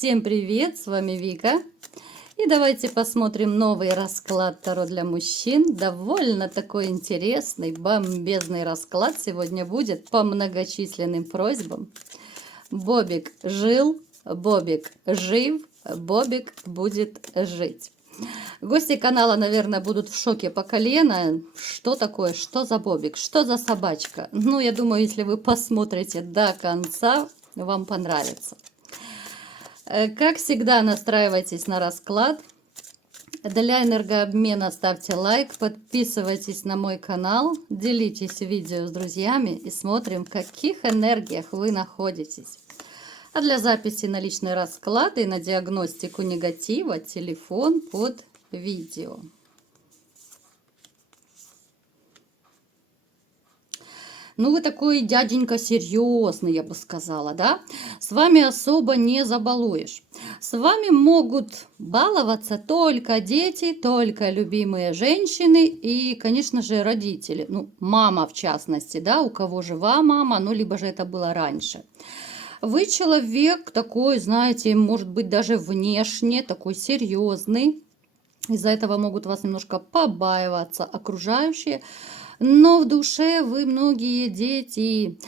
Всем привет, с вами Вика. И давайте посмотрим новый расклад Таро для мужчин. Довольно такой интересный, бомбезный расклад сегодня будет по многочисленным просьбам. Бобик жил, Бобик жив, Бобик будет жить. Гости канала, наверное, будут в шоке по колено. Что такое? Что за Бобик? Что за собачка? Ну, я думаю, если вы посмотрите до конца, вам понравится. Как всегда, настраивайтесь на расклад. Для энергообмена ставьте лайк, подписывайтесь на мой канал, делитесь видео с друзьями и смотрим, в каких энергиях вы находитесь. А для записи на личный расклад и на диагностику негатива телефон под видео. Ну, вы такой дяденька серьезный, я бы сказала, да? С вами особо не забалуешь. С вами могут баловаться только дети, только любимые женщины и, конечно же, родители. Ну, мама в частности, да, у кого жива мама, ну, либо же это было раньше. Вы человек такой, знаете, может быть, даже внешне такой серьезный. Из-за этого могут вас немножко побаиваться окружающие. Но в душе вы многие дети.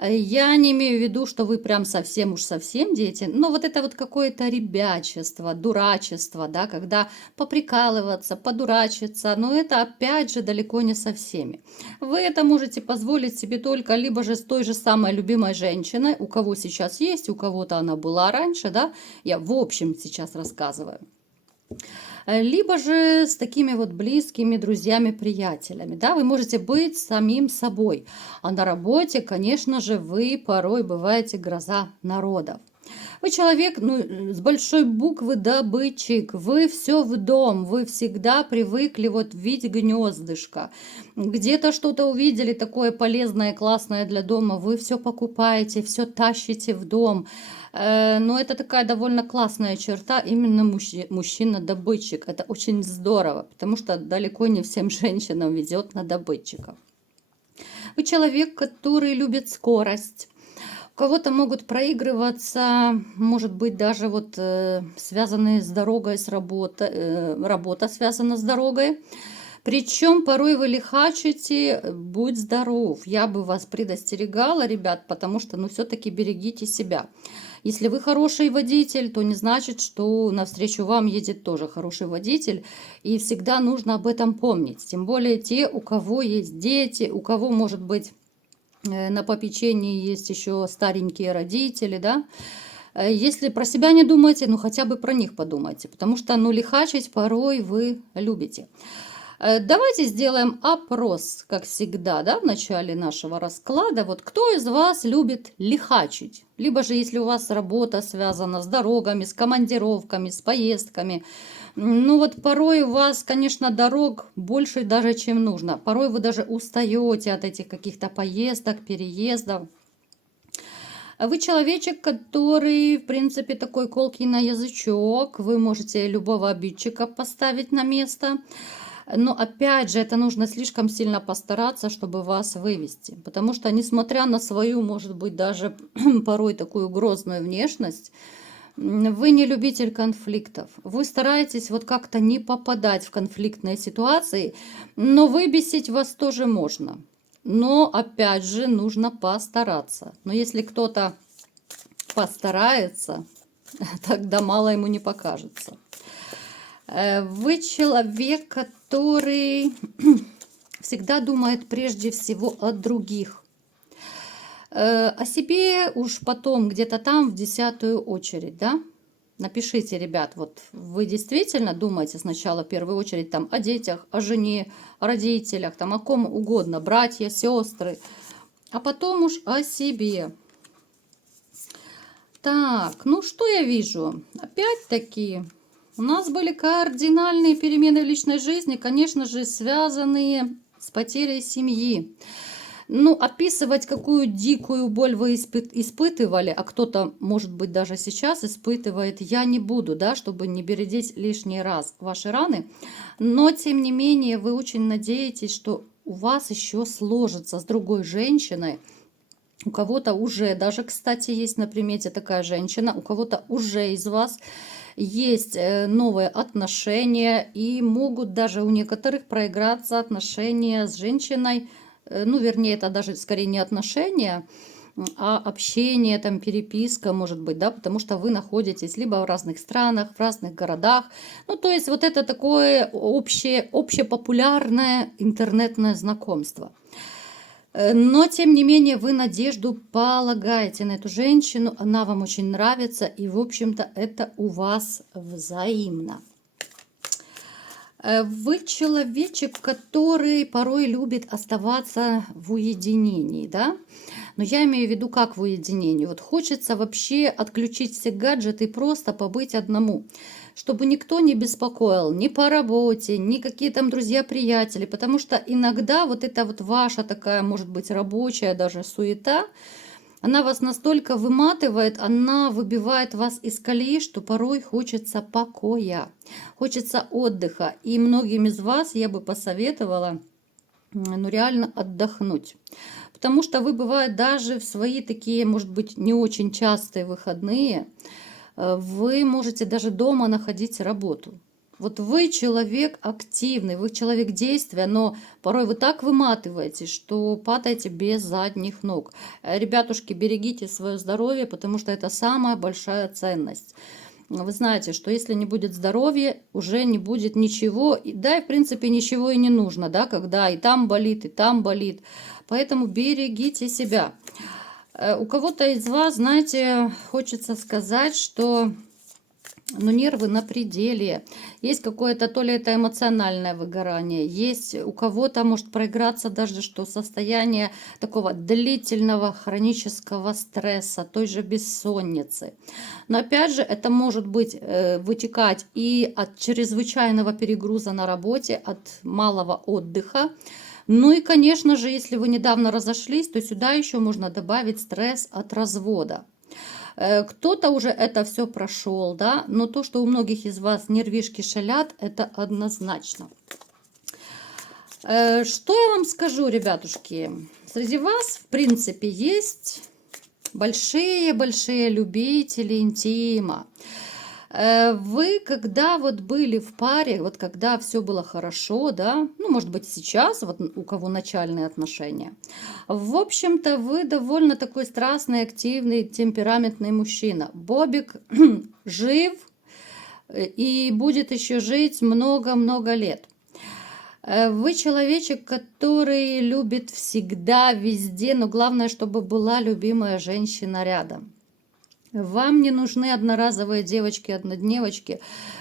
Я не имею в виду, что вы прям совсем уж совсем дети, но вот это вот какое-то ребячество, дурачество, да, когда поприкалываться, подурачиться, но это опять же далеко не со всеми. Вы это можете позволить себе только либо же с той же самой любимой женщиной, у кого сейчас есть, у кого-то она была раньше, да, я в общем сейчас рассказываю. Либо же с такими вот близкими друзьями, приятелями. Да, вы можете быть самим собой. А на работе, конечно же, вы порой бываете гроза народов. Вы человек, ну, с большой буквы добытчик, вы все в дом, вы всегда привыкли вот видеть гнездышко. Где-то что-то увидели такое полезное, классное для дома, вы все покупаете, все тащите в дом. Но это такая довольно классная черта, именно мужчина-добытчик. Это очень здорово, потому что далеко не всем женщинам везет на добытчиков. Вы человек, который любит скорость. У кого-то могут проигрываться, может быть, даже вот связанные с дорогой, с работой, работа связана с дорогой. Причем порой вы лихачите, будь здоров. Я бы вас предостерегала, ребят, потому что, ну, все-таки берегите себя. Если вы хороший водитель, то не значит, что навстречу вам едет тоже хороший водитель. И всегда нужно об этом помнить. Тем более те, у кого есть дети, у кого, может быть, на попечении есть еще старенькие родители, да. Если про себя не думаете, ну хотя бы про них подумайте, потому что, ну, лихачить порой вы любите. Давайте сделаем опрос, как всегда, да, в начале нашего расклада. Вот кто из вас любит лихачить? Либо же, если у вас работа связана с дорогами, с командировками, с поездками. Ну вот порой у вас, конечно, дорог больше даже, чем нужно. Порой вы даже устаете от этих каких-то поездок, переездов. Вы человечек, который, в принципе, такой колкий на язычок. Вы можете любого обидчика поставить на место. Но опять же, это нужно слишком сильно постараться, чтобы вас вывести. Потому что, несмотря на свою, может быть, даже порой такую грозную внешность, вы не любитель конфликтов. Вы стараетесь вот как-то не попадать в конфликтные ситуации, но выбесить вас тоже можно. Но опять же, нужно постараться. Но если кто-то постарается, тогда мало ему не покажется. Вы человек, который всегда думает прежде всего о других. О себе уж потом, где-то там, в 10-ю очередь, да? Напишите, ребят, вот вы действительно думаете сначала в первую очередь там о детях, о жене, о родителях, там о ком угодно, братья, сестры, а потом уж о себе. Так, ну что я вижу? Опять-таки... У нас были кардинальные перемены в личной жизни, конечно же, связанные с потерей семьи. Ну, описывать, какую дикую боль вы испытывали, а кто-то, может быть, даже сейчас испытывает, я не буду, да, чтобы не бередить лишний раз ваши раны. Но, тем не менее, вы очень надеетесь, что у вас еще сложится с другой женщиной У кого-то уже, даже, кстати, есть на примете такая женщина, у кого-то уже из вас есть новые отношения, и могут даже у некоторых проиграться отношения с женщиной, ну, вернее, это даже скорее не отношения, а общение, там, переписка, может быть, да, потому что вы находитесь либо в разных странах, в разных городах. Ну, то есть вот это такое общепопулярное интернетное знакомство. Но, тем не менее, вы надежду полагаете на эту женщину, она вам очень нравится, и, в общем-то, это у вас взаимно. Вы человечек, который порой любит оставаться в уединении, да? Но я имею в виду, как в уединении. Вот хочется вообще отключить все гаджеты и просто побыть одному, чтобы никто не беспокоил ни по работе, ни какие там друзья-приятели, потому что иногда вот эта вот ваша такая, может быть, рабочая даже суета, она вас настолько выматывает, она выбивает вас из колеи, что порой хочется покоя, хочется отдыха. И многим из вас я бы посоветовала, ну, реально отдохнуть. Потому что вы, бывает, даже в свои такие, может быть, не очень частые выходные, вы можете даже дома находить работу. Вот вы человек активный, вы человек действия, но порой вы так выматываетесь, что падаете без задних ног. Ребятушки, берегите свое здоровье, потому что это самая большая ценность. Вы знаете, что если не будет здоровья, уже не будет ничего, да и в принципе ничего и не нужно, да, когда и там болит, и там болит. Поэтому берегите себя. У кого-то из вас, знаете, хочется сказать, что ну, нервы на пределе. Есть какое-то, то ли это эмоциональное выгорание, есть у кого-то может проиграться даже, что состояние такого длительного хронического стресса, той же бессонницы. Но опять же, это может быть вытекать и от чрезвычайного перегруза на работе, от малого отдыха. Ну и, конечно же, если вы недавно разошлись, то сюда еще можно добавить стресс от развода. Кто-то уже это все прошел, да, но то, что у многих из вас нервишки шалят, это однозначно. Что я вам скажу, ребятушки? Среди вас, в принципе, есть большие-большие любители интима. Вы, когда вот были в паре, вот когда все было хорошо, да, ну, может быть, сейчас, вот у кого начальные отношения, в общем-то, вы довольно такой страстный, активный, темпераментный мужчина. Бобик жив и будет еще жить много-много лет. Вы человечек, который любит всегда, везде, но главное, чтобы была любимая женщина рядом. Вам не нужны одноразовые девочки, однодневочки.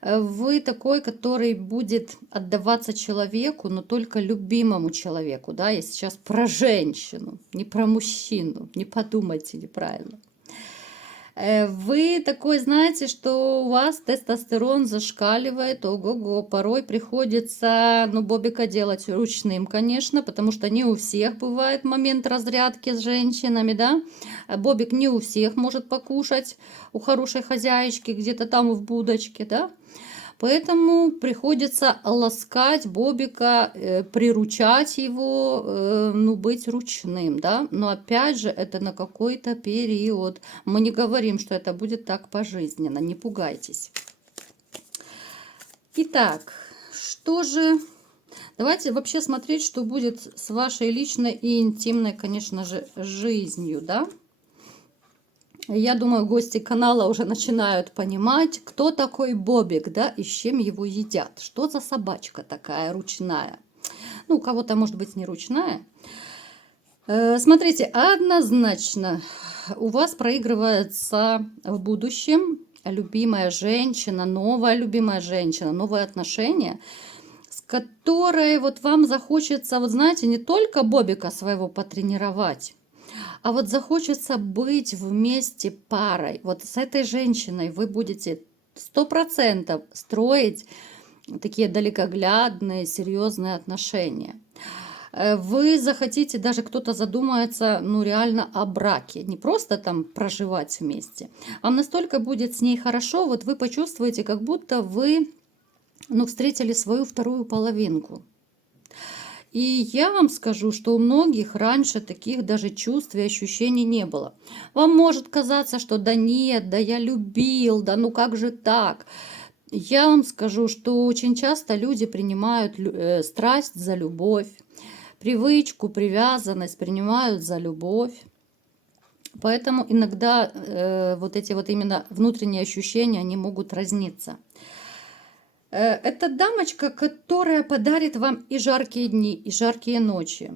Вы такой, который будет отдаваться человеку, но только любимому человеку. Да? Я сейчас про женщину, не про мужчину. Не подумайте неправильно. Вы такой, знаете, что у вас тестостерон зашкаливает, ого-го, порой приходится, ну, бобика делать ручным, конечно, потому что не у всех бывает момент разрядки с женщинами, да, бобик не у всех может покушать, у хорошей хозяечки где-то там в будочке, да, поэтому приходится ласкать бобика, приручать его, ну, быть ручным, да. Но опять же, это на какой-то период. Мы не говорим, что это будет так пожизненно, не пугайтесь. Итак, что же... Давайте вообще смотреть, что будет с вашей личной и интимной, конечно же, жизнью, да. Я думаю, гости канала уже начинают понимать, кто такой Бобик, да, и с чем его едят. Что за собачка такая ручная? Ну, у кого-то, может быть, не ручная. Смотрите, однозначно у вас проигрывается в будущем любимая женщина, новые отношения, с которой вот вам захочется, вот знаете, не только Бобика своего потренировать, а вот захочется быть вместе парой. Вот с этой женщиной вы будете 100% строить такие далекоглядные, серьезные отношения. Вы захотите, даже кто-то задумается, ну реально о браке. Не просто там проживать вместе. Вам настолько будет с ней хорошо, вот вы почувствуете, как будто вы, ну, встретили свою вторую половинку. И я вам скажу, что у многих раньше таких даже чувств и ощущений не было. Вам может казаться, что да нет, да я любил, да ну как же так? Я вам скажу, что очень часто люди принимают страсть за любовь, привычку, привязанность принимают за любовь. Поэтому иногда вот эти вот именно внутренние ощущения, они могут разниться. Это дамочка, которая подарит вам и жаркие дни, и жаркие ночи.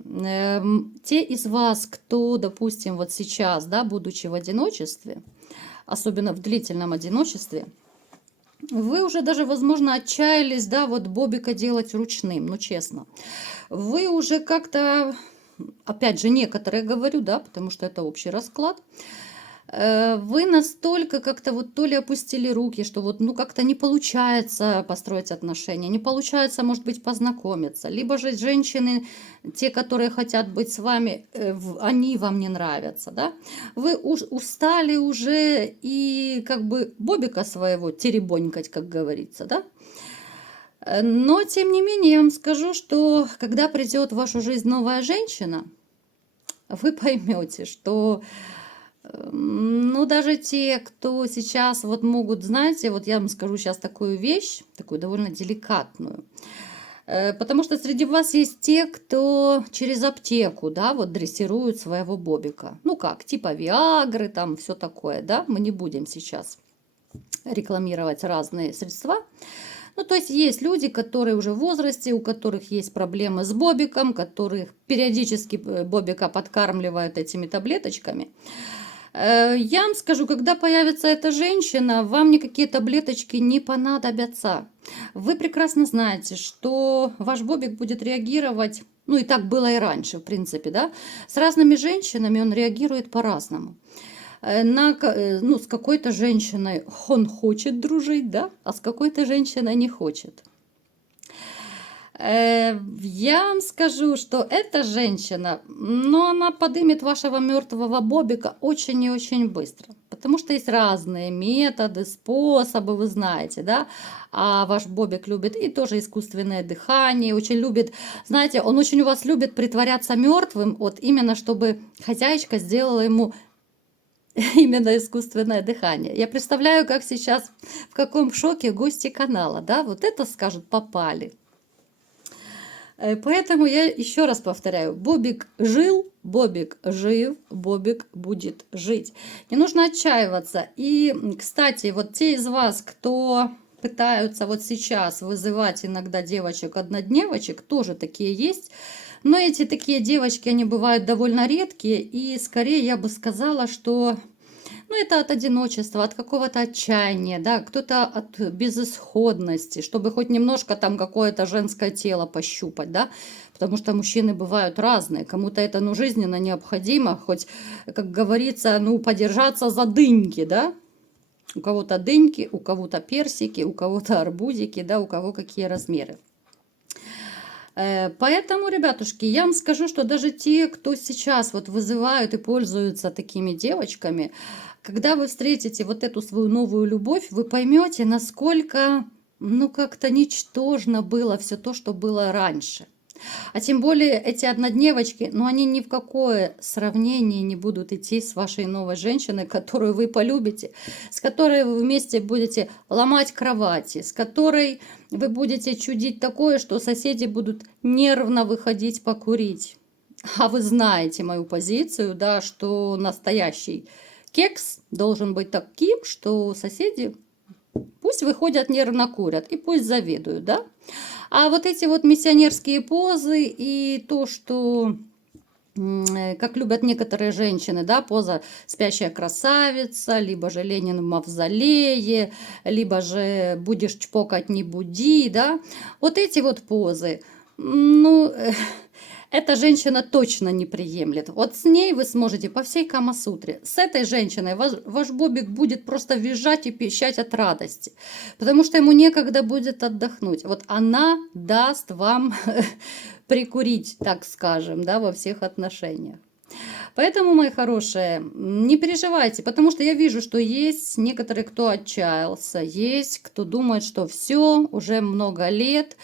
Те из вас, кто, допустим, вот сейчас, да, будучи в одиночестве, особенно в длительном одиночестве, вы уже даже, возможно, отчаялись, да, вот бобика делать ручным, ну честно. Вы уже как-то, опять же, некоторые говорю, да, потому что это общий расклад, вы настолько как-то вот то ли опустили руки, что вот ну как-то не получается построить отношения, не получается, может быть, познакомиться. Либо же женщины, те, которые хотят быть с вами, они вам не нравятся, да? Вы устали уже и как бы бобика своего теребонькать, как говорится, да? Но, тем не менее, я вам скажу, что когда придет в вашу жизнь новая женщина, вы поймете, что ну, даже те, кто сейчас вот могут, знаете, вот я вам скажу сейчас такую вещь, такую довольно деликатную, потому что среди вас есть те, кто через аптеку, да, вот дрессируют своего бобика. Ну как, типа Виагры, там все такое, да, мы не будем сейчас рекламировать разные средства. Ну, то есть люди, которые уже в возрасте, у которых есть проблемы с бобиком, которых периодически бобика подкармливают этими таблеточками. Я вам скажу, когда появится эта женщина, вам никакие таблеточки не понадобятся. Вы прекрасно знаете, что ваш бобик будет реагировать, ну и так было и раньше, в принципе, да, с разными женщинами он реагирует по-разному. Ну, с какой-то женщиной он хочет дружить, да, а с какой-то женщиной не хочет. Я вам скажу, что эта женщина, но она подымет вашего мертвого бобика очень и очень быстро. Потому что есть разные методы, способы, вы знаете, да. А ваш бобик любит и тоже искусственное дыхание, очень любит, знаете, он очень у вас любит притворяться мертвым, вот именно чтобы хозяйка сделала ему именно искусственное дыхание. Я представляю, как сейчас, в каком шоке гости канала, да, вот это скажут, попали. Поэтому я еще раз повторяю, бобик жил, бобик жив, бобик будет жить. Не нужно отчаиваться. И, кстати, вот те из вас, кто пытаются вот сейчас вызывать иногда девочек-однодневочек, тоже такие есть. Но эти такие девочки, они бывают довольно редкие. И скорее я бы сказала, что ну, это от одиночества, от какого-то отчаяния, да, кто-то от безысходности, чтобы хоть немножко там какое-то женское тело пощупать, да, потому что мужчины бывают разные, кому-то это, ну, жизненно необходимо, хоть, как говорится, ну, подержаться за дыньки, да, у кого-то дыньки, у кого-то персики, у кого-то арбузики, да, у кого какие размеры. Поэтому, ребятушки, я вам скажу, что даже те, кто сейчас вот вызывают и пользуются такими девочками, когда вы встретите вот эту свою новую любовь, вы поймете, насколько, ну, как-то ничтожно было все то, что было раньше. А тем более эти однодневочки, ну, они ни в какое сравнение не будут идти с вашей новой женщиной, которую вы полюбите, с которой вы вместе будете ломать кровати, с которой вы будете чудить такое, что соседи будут нервно выходить покурить. А вы знаете мою позицию, да, что настоящий кекс должен быть таким, что соседи пусть выходят нервно курят и пусть завидуют, да. А вот эти вот миссионерские позы и то, что, как любят некоторые женщины, да, поза спящая красавица, либо же Ленин в мавзолее, либо же будешь чпокать, не буди, да. Вот эти вот позы, ну, эта женщина точно не приемлет. Вот с ней вы сможете по всей Камасутре. С этой женщиной ваш бобик будет просто визжать и пищать от радости. Потому что ему некогда будет отдохнуть. Вот она даст вам прикурить, так скажем, да, во всех отношениях. Поэтому, мои хорошие, не переживайте, потому что я вижу, что есть некоторые, кто отчаялся, есть кто думает, что все, уже много лет,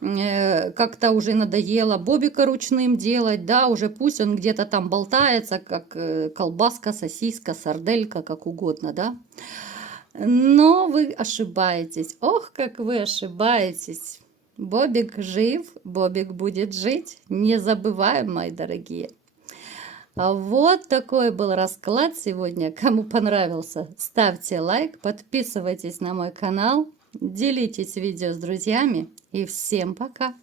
как-то уже надоело бобика ручным делать, да, уже пусть он где-то там болтается, как колбаска, сосиска, сарделька, как угодно, да. Но вы ошибаетесь. Ох, как вы ошибаетесь. Бобик жив, Бобик будет жить. Не забываем, мои дорогие. А вот такой был расклад сегодня. Кому понравился, ставьте лайк, подписывайтесь на мой канал, делитесь видео с друзьями и всем пока!